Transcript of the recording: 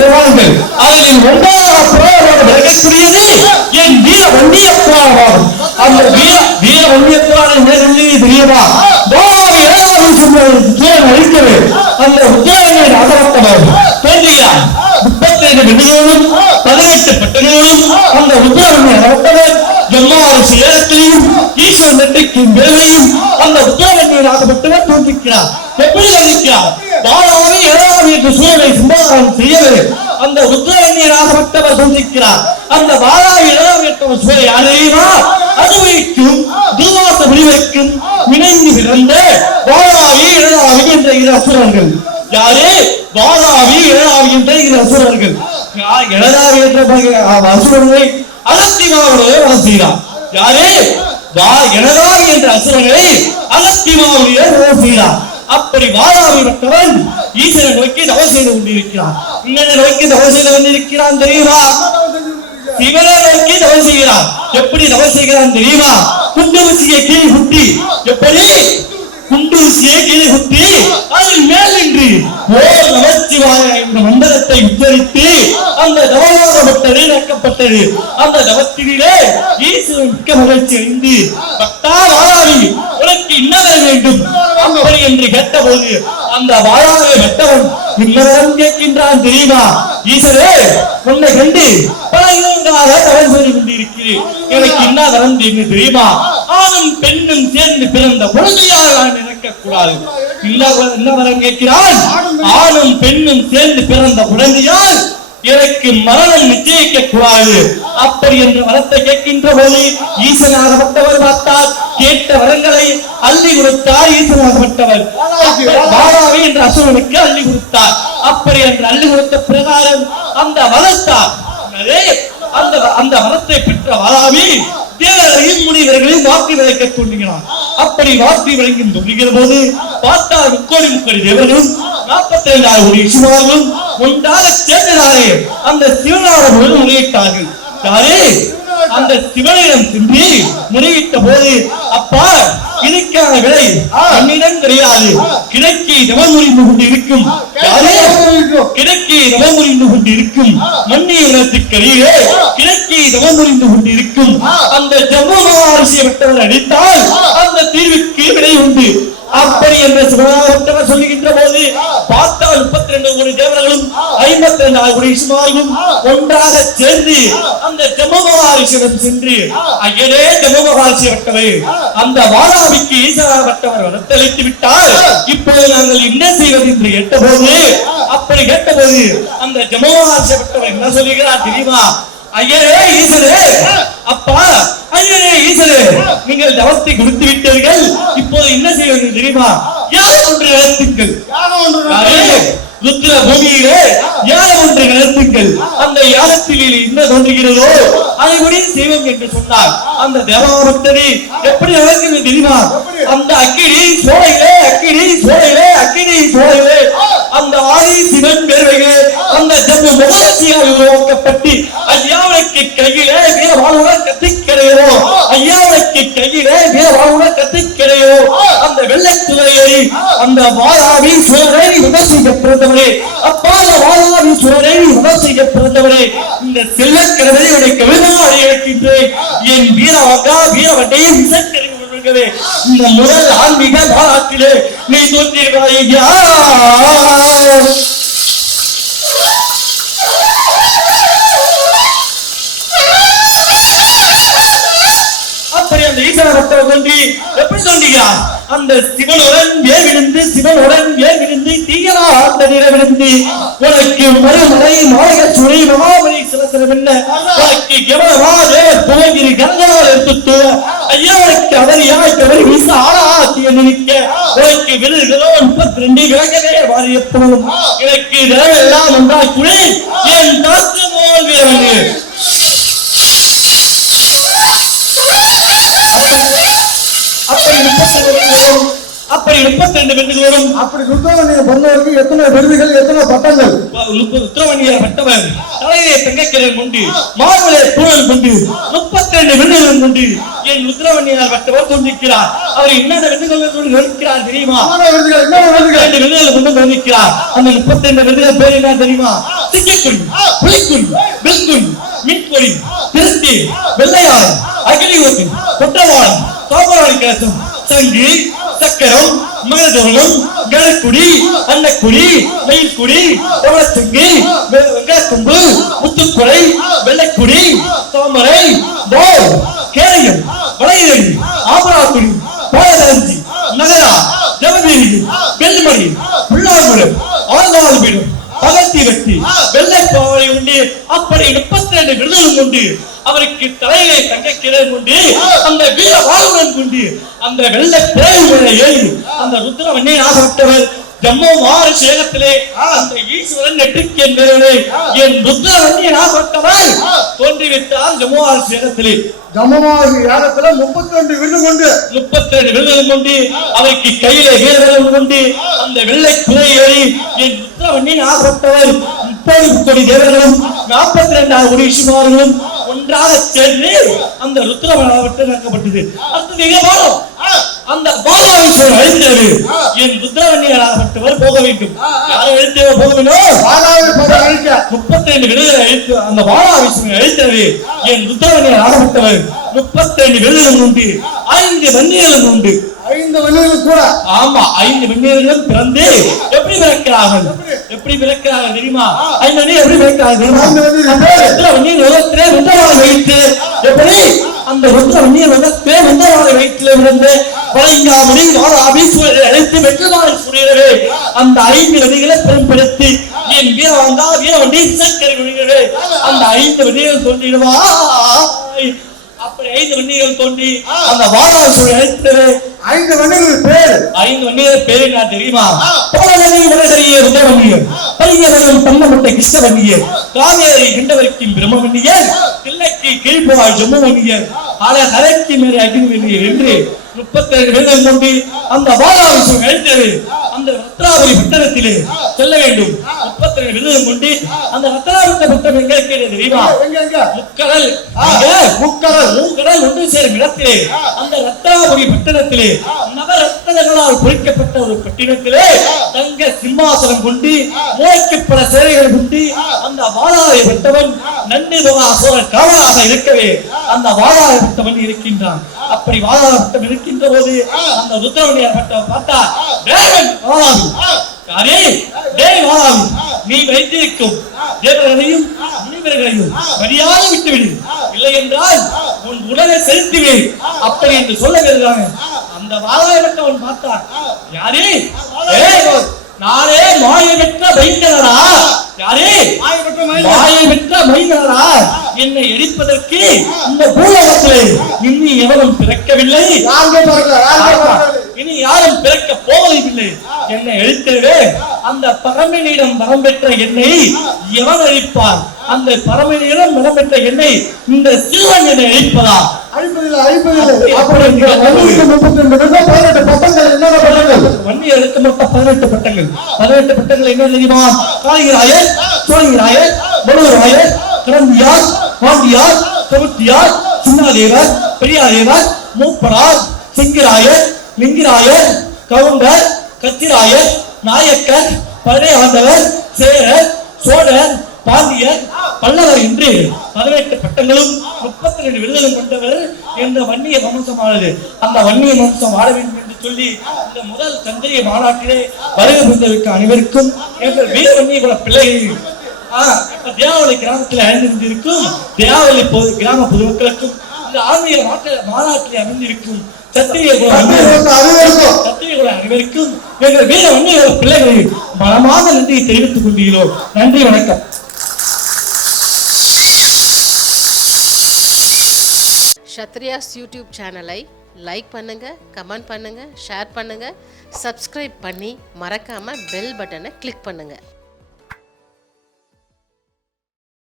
போவார்கள் புராணங்கள் அதில் ஒன்பதாவது புராணமாக விளக்கக்கூடியது என் வீர வண்டிய புராணமாகும் அந்த வீர வீர வண்டிய புராணம் என்ன சொல்லி தெரியுமா? இரண்டாவது ஏழாவது சூழல் அழிக்கவே அந்த உத்தரவை ஆதரத்தவர் தோன்றுகிறார் முப்பத்தைந்து விடுதலும் பதினெட்டு பட்டங்களும் அந்த உத்தியோகங்களை உத்தரவை நடத்தவர் அரசு சேலத்தையும் ஈஸ்வரன் நெட்டைக்கு மேலையும் அந்த உத்தியோகங்களை ஆகப்பட்டவர் தோன்றிருக்கிறார் எப்படி வகிக்கிறார் வாழாவே சூழலை சம்பாதனம் செய்யவே அந்த உத்தரவன் ஆகப்பட்டவர் அந்த வாழாவை என்ற சூழலை யாரையுமா அதுவைக்கும் துர்வாச முடிவைக்கும் இணைந்து பிறந்த வாழாவி ஏழாவி என்ற இரு அசுரர்கள். யாரே? வாழாவி ஏழாவி என்ற இரு அசுரர்கள். ஏழாவி என்ற பகை- அசுரர்களை அகத்திமாவுடைய வளம் யாரே? யாரு எனதாவி என்ற அசுரங்களை அகத்திமாவுடைய வளம் செய்கிறார். அப்படி வாழாவிட்டவன் ஈஸ்வரன் நோக்கி தவம் செய்து கொண்டிருக்கிறான். இன்னொரு நோக்கி தவம் செய்து கொண்டிருக்கிறான் தெரியுமா? சிவனை நோக்கி தவம் செய்கிறான். எப்படி தவம் செய்கிறான் தெரியுமா? குண்டு ஊசியை கீழ் குட்டி எப்படி? குண்டு ஊசியை கீழ் குட்டி அதில் மேல் நின்று நடக்கப்பட்டது அந்த தவத்திலே ஈஸ்வரன் மிக்க மகிழ்ச்சி அடைந்து பக்தா வாழாவி உனக்கு இன்னவர் வேண்டும். அப்படி என்று கேட்டபோது அந்த வாழாவை வெட்டவன் இன்னவன் கேட்கின்றான் தெரியுமா? ஈஸ்வரே உன்னை கண்டு பல யுகங்களாக தவறு செய்து கொண்டிருக்கிறேன். எனக்கு என்ன வரம் தெரியுமா? ஆணும் பெண்ணும் சேர்ந்து பிறந்த குழந்தையாக நான் இறக்கக்கூடாது என்ன வ- என்ன வரம் கேட்கிறான்? ஆணும் பெண்ணும் சேர்ந்து பிறந்த குழந்தையால் எனக்கு மரணம் நிச்சயிக்க கூடாது அப்படி என்று வரத்தை கேட்கின்ற போது ஈசனாகப்பட்டவர் பார்த்தார் கேட்ட வரங்களை அள்ளி கொடுத்தார் ஈசனாகப்பட்டவர். பாபாவை என்ற அசுரனுக்கு அள்ளி கொடுத்தார். அப்படி என்று அள்ளி கொடுத்த பிரகாரம் அந்த வரத்தார் அந்த அந்த வரத்தை பெற்ற வாராவி தேவரையும் முனிவர்களையும் வாக்கு விளக்க சொல்லுகிறார் அப்படி வாக்கு விளங்கி சொல்லுகிற போது பார்த்தார் முக்கோடி முக்கோடி தேவர்களும் நாற்பத்தி ஐந்தாயிரம் கோடி இசுமார்களும் ஒன்றாக சேர்ந்ததாலே அந்த சிவனாரோடு முறையிட்டார்கள் யாரே? அந்த சிவனிடம் சென்று முறையிட்ட போது அப்பா இதுக்கான விலை என்னிடம் கிடையாது. கிழக்கே தவமுறிந்து கொண்டு இருக்கும் யாரே? கிழக்கே தவமுறிந்து கொண்டு இருக்கும் மண்ணிய இனத்துக்கடியே கிழக்கே தவமுறிந்து கொண்டு இருக்கும் அந்த ஜம்மு மகாரிஷியை விட்டவர் அடித்தால் அந்த தீர்வுக்கு விலை உண்டு. அப்படி என்று சிவனாகப்பட்டவர் சொல்லுகின்ற போது பார்த்தால் முப்பத்தி ரெண்டு கோடி தேவர்களும் ஐம்பத்தி ரெண்டாயிரம் கோடி இஸ்மாயிலும் ஒன்றாக சேர்ந்து அந்த ஜமமகாரிஷிடம் சென்று ஐயனே ஜமமகாரிஷி விட்டவர் அந்த வாராவிக்கு ஈசனாகப்பட்டவர் வளர்த்தளித்து விட்டால் இப்போது நாங்கள் என்ன செய்வது என்று கேட்டபோது அப்படி கேட்டபோது அந்த ஜமமகாரிஷி விட்டவர் என்ன சொல்லுகிறார் தெரியுமா? ஐயரே ஈசரே அப்பா ஈசரே நீங்கள் தவத்தை கொடுத்து விட்டீர்கள். இப்போது என்ன செய்வது தெரியுமா? யார் ஒன்று நடத்துங்கள்? ருத்ர பூமியிலே யார் ஒன்று நடத்துங்கள் அந்த யாகத்தில் என்ன தோன்றுகிறதோ அதை செய்வோம் என்று சொன்னார். அந்த தேவபக்தனி எப்படி நடக்கிறது தெரியுமா? அந்த அக்கினி சோலையிலே அக்கினி சோலையிலே அக்கினி சோலையிலே அந்த ஆதி சிவன் பேர்வைகளே அந்த ஜம்மு மகாசியால் உருவாக்கப்பட்டு ஐயாவுக்கு கையிலே வீரவாளுடன் கத்திக்கிறையோ ஐயாவுக்கு கையிலே வீரவாளுடன் கத்திக்கிறையோ அந்த வெள்ளத்துறையை அந்த வாராவி சோழரை விமர்சிக்க பிறந்தவரே அப்பா விமர்சிக்க பிறந்தவரே இந்த செல்லக்கிழமை உடைய கவிதமாக இருக்கின்றேன் என் வீரவாக்கா வீரவட்டையை கொள்கிறே இந்த முதல் ஆன்மீக பாராட்டிலே நீ தோற்றிருக்கிறாய் அந்த ஈஸ்வர எப்படி தோன்றுகிறார் அந்த சிவனுடன் வேவிழுந்து சிவனுடன் வேவிழுந்து தீயரா அந்த நிறவிழுந்து உனக்கு மறுமலை மாய சுழி மகாமணி சிலசிலம் உனக்கு எவ்வளவா தேவர் புகங்கிரி கரங்களால் எடுத்து ஐயாவுக்கு அவரியாய் கவரி வீச ஆளாத்திய நினைக்க உனக்கு விருதுகளோ முப்பத்தி ரெண்டு விளக்கவே வாரியப்படும் எனக்கு நிலவெல்லாம் ஒன்றாய் குழி என் தாத்து மோல் வீரனு? முப்பத்தி ரெண்டு அப்படி முப்பத்தி ரெண்டு விருதுகளோடும் அப்படி சுத்தவனியை பொறுத்தவரைக்கும் எத்தனை விருதுகள் எத்தனை பட்டங்கள்? உத்தரவணியர் பட்டவர் தலையிலே தங்கக்கிரன் உண்டு மார்பிலே தூழல் உண்டு முப்பத்தி ரெண்டு விருதுகள் உண்டு. என் உத்தரவணியார் பட்டவர் கொண்டிருக்கிறார் அவர் என்னென்ன விருதுகள் நடிக்கிறார் தெரியுமா? விருதுகள் விருதுகள் ரெண்டு விருதுகள் கொண்டு நடிக்கிறார் அந்த முப்பத்தி ரெண்டு விருதுகள் பேர் என்ன தெரியுமா? சிக்கிக்குடி புலிக்குடி பில்குடி மீன்கொடி திருத்தி வெள்ளையாறு அகிலிவத்து குற்றவாளம் சோபராணி கலசம் தங்கி சக்கரம் மகதவனம் கருக்குடி அன்னக்குடி மயில்குடி பவளத்துங்கி வெங்கடத்தும்பு முத்துக்குறை வெள்ளைக்குடி தாமரை போல் கேரயம் வளையடி ஆபராக்குடி பாலதரஞ்சி நகரா ஜெகதீரி வெள்ளிமணி புல்லாங்குளம் ஆழ்வாள் பீடம் பகத்தி வெட்டி வெள்ளை பாவனை உண்டு. அப்படி முப்பத்தி ரெண்டு விருதுகளும் உண்டு. அவருக்கு தலையிலே தங்க கிரகம் உண்டு அந்த வீர வாழ்வுடன் உண்டு. அந்த வெள்ளை பிறகு ஏறி அந்த ருத்ரவண்ணை ஆசைப்பட்டவர் ஜம்மு மாறு சேகத்திலே அந்த ஈஸ்வரன் என்பவரே என் ருத்ரவண்ணை ஆசைப்பட்டவர் தோன்றிவிட்டார் ஜம்மு ஆறு சேகத்திலே ஜம்மமாகி யாகத்துல முப்பத்தி ரெண்டு விருது கொண்டு முப்பத்தேழு விருதுகள் கொண்டு அவருக்கு கையிலே வீரர்கள் கொண்டு அந்த வெள்ளை குதிரை ஏறி என் ருத்ரவண்ணின் ஆசைப்பட்டவர் முப்பது கோடி தேவர்களும் நாற்பத்தி ரெண்டாவது கோடி ரிஷிமார்களும் ஒன்றாக சேர்ந்து அந்த ருத்ரவனவற்றை நடக்கப்பட்டது அடுத்தது எங்க அந்த பாலாவிஸ்வரர் அழித்தது என் போக வேண்டும். யாரை அழித்தவர் போக வேண்டும். பாலாவை போக அழிக்க. முப்பத்தி ரெண்டு விருதுகளை அழித்து அந்த வாழாவிசுவை அழித்தது என் ருத்ரவணியை ஆரம்பித்தவர் முப்பத்தி ரெண்டு விருதுகளும் உண்டு ஐந்து வன்னியர்களும் உண்டு. ஐந்து கூட. ஆமா ஐந்து வெந்நீர்களும் பிறந்து. எப்படி பிறக்கிறார்கள்? எப்படி? பிறக்கிறார்கள் தெரியுமா? ஐந்து எப்படி பிறக்கிறார்கள் தெரியுமா? வெந்நீர் உலகத்திலே எப்படி? அந்த ருத்ர நீர் வந்து வெந்தவாளை வயிற்றிலே இருந்து கொலைங்காமணி வாராபி சூழலை அழைத்து வெற்றவாளை சூழலே அந்த ஐந்து வெந்நீர்களை பெரும்படுத்தி என் வீர வீரவந்தா வீரவண்டி சக்கரை விழுகிறது அந்த ஐந்து வெந்நீர்கள் தோன்றிடுவாய் அப்படி ஐந்து வெந்நீர்கள் தோன்றி அந்த வாராபி சூழலை அழைத்தது. ஐந்து வண்டிகள் பேர். ஐந்து வண்டியர் பேரு நான் தெரியுமா? போலவனி உலகறிய ருதவன்னியர் பையவரும் பன்னமட்ட கிருஷ்ணவன்னியர் காவேரி கிண்டவருக்கும் பிரம்மவன்னியர் தில்லைக்கு கீழ்போவாய் ஜம்முவன்னியர் கரைக்கு மேலே அகில்வன்னியர் என்று முப்பத்தேழு வேதம் கொண்டு அந்த பாலாவிசம் எழுத்தது அந்த ரத்னாபுரி பட்டணத்திலே செல்ல வேண்டும். முப்பத்தேழு விருதம் கொண்டு அந்த ரத்னாபுரி பட்டணம் எங்க இருக்கிறது தெரியுமா? முக்கடல். முக்கடல். மூக்கடல் ஒன்று சேரும் இடத்திலே. அந்த ரத்னாபுரி பட்டணத்திலே நவரத்னங்களால் பொறிக்கப்பட்ட ஒரு பட்டினத்திலே தங்க சிம்மாசனம் கொண்டு மூளைக்கு பல சேவைகள் கொண்டு அந்த வாழாரை பட்டவன் நன்றி சோழன் காவலாக இருக்கவே அந்த வாழாரை பட்டவன் இருக்கின்றான். அப்படி வாழாரை பட்டம் இருக்கின்ற போது அந்த ருத்ரவணியார் பட்டவன் பார்த்தா வாழாவி டேய் வாழாவி நீ வைத்திருக்கும் தேவர்களையும் முனிவர்களையும் மரியாதை விட்டுவிடு. இல்லை என்றால் உன் உடலை செலுத்துவேன். அப்படி என்று சொல்ல வருகிறாங்க அந்த வாழாயப்பட்டவன் பார்த்தான். யாரே? நானே மாயை பெற்ற பயங்கரடா யாரே? மாயை பெற்ற மைந்தரா என்னை எரிப்பதற்கு இந்த பூலகத்திலே இன்னி எவனும் பிறக்கவில்லை. இனி யாரும் பிறக்க போவதில்லை. என்னை எழுத்தவே அந்த பரமனிடம் வரம் பெற்ற என்னை எவன் அழிப்பார் அந்த பரமனிடம் வரம் பெற்ற என்னை இந்த சிறுவன் என்னை அழிப்பதா? அழிப்பதில்லை அழிப்பதில்லை அப்படி இந்த வண்டிக்கு முப்பத்தி ரெண்டு பதினெட்டு பட்டங்கள் என்னென்ன பட்டங்கள் வன்னி எடுத்து மொத்தம் பதினெட்டு பட்டங்கள் பதினெட்டு பட்டங்கள் என்ன தெரியுமா? காளிகராயர் சோழிகராயர் மடுவராயர் கிளம்பியார் பாண்டியார் தொகுத்தியார் சின்னாதேவர் பெரியாதேவர் மூப்பரார் சிங்கிராயர் லிங்கிராயர் கவுண்டர் கத்திராயர் நாயக்கர் பழைய ஆண்டவர் சேரர் சோழர் பாண்டியர் பல்லவர் என்று பதினெட்டு பட்டங்களும் முப்பத்தி ரெண்டு விருதுகளும் கொண்டவர் என்ற வன்னிய வம்சமானது அந்த வன்னிய வம்சம் வாழ வேண்டும் என்று சொல்லி இந்த முதல் சந்திரிய மாநாட்டிலே வருகை புரிந்ததற்கு அனைவருக்கும் எங்கள் வீர வன்னிய குல பிள்ளைகள் ஆஹ், இப்ப தேவாவளி கிராமத்தில் அணிந்திருக்கும் தேவாவளி பொது கிராம பொதுமக்களுக்கும் இந்த ஆன்மீக மாற்ற மாநாட்டில் அமைந்திருக்கும் சத்திரிய குல அனைவருக்கும். அனைவருக்கும் சத்திரியகுல அனைவருக்கும் எங்கள் வீர வன்னிய குல பிள்ளைகளின் மனமார்ந்த நன்றியை தெரிவித்துக் கொள்கிறோம். நன்றி வணக்கம். ஷத்ரியாஸ் யூடியூப் சேனலை லைக் பண்ணுங்கள் கமெண்ட் பண்ணுங்கள் ஷேர் பண்ணுங்கள் சப்ஸ்கிரைப் பண்ணி மறக்காமல் பெல் பட்டனை கிளிக் பண்ணுங்கள்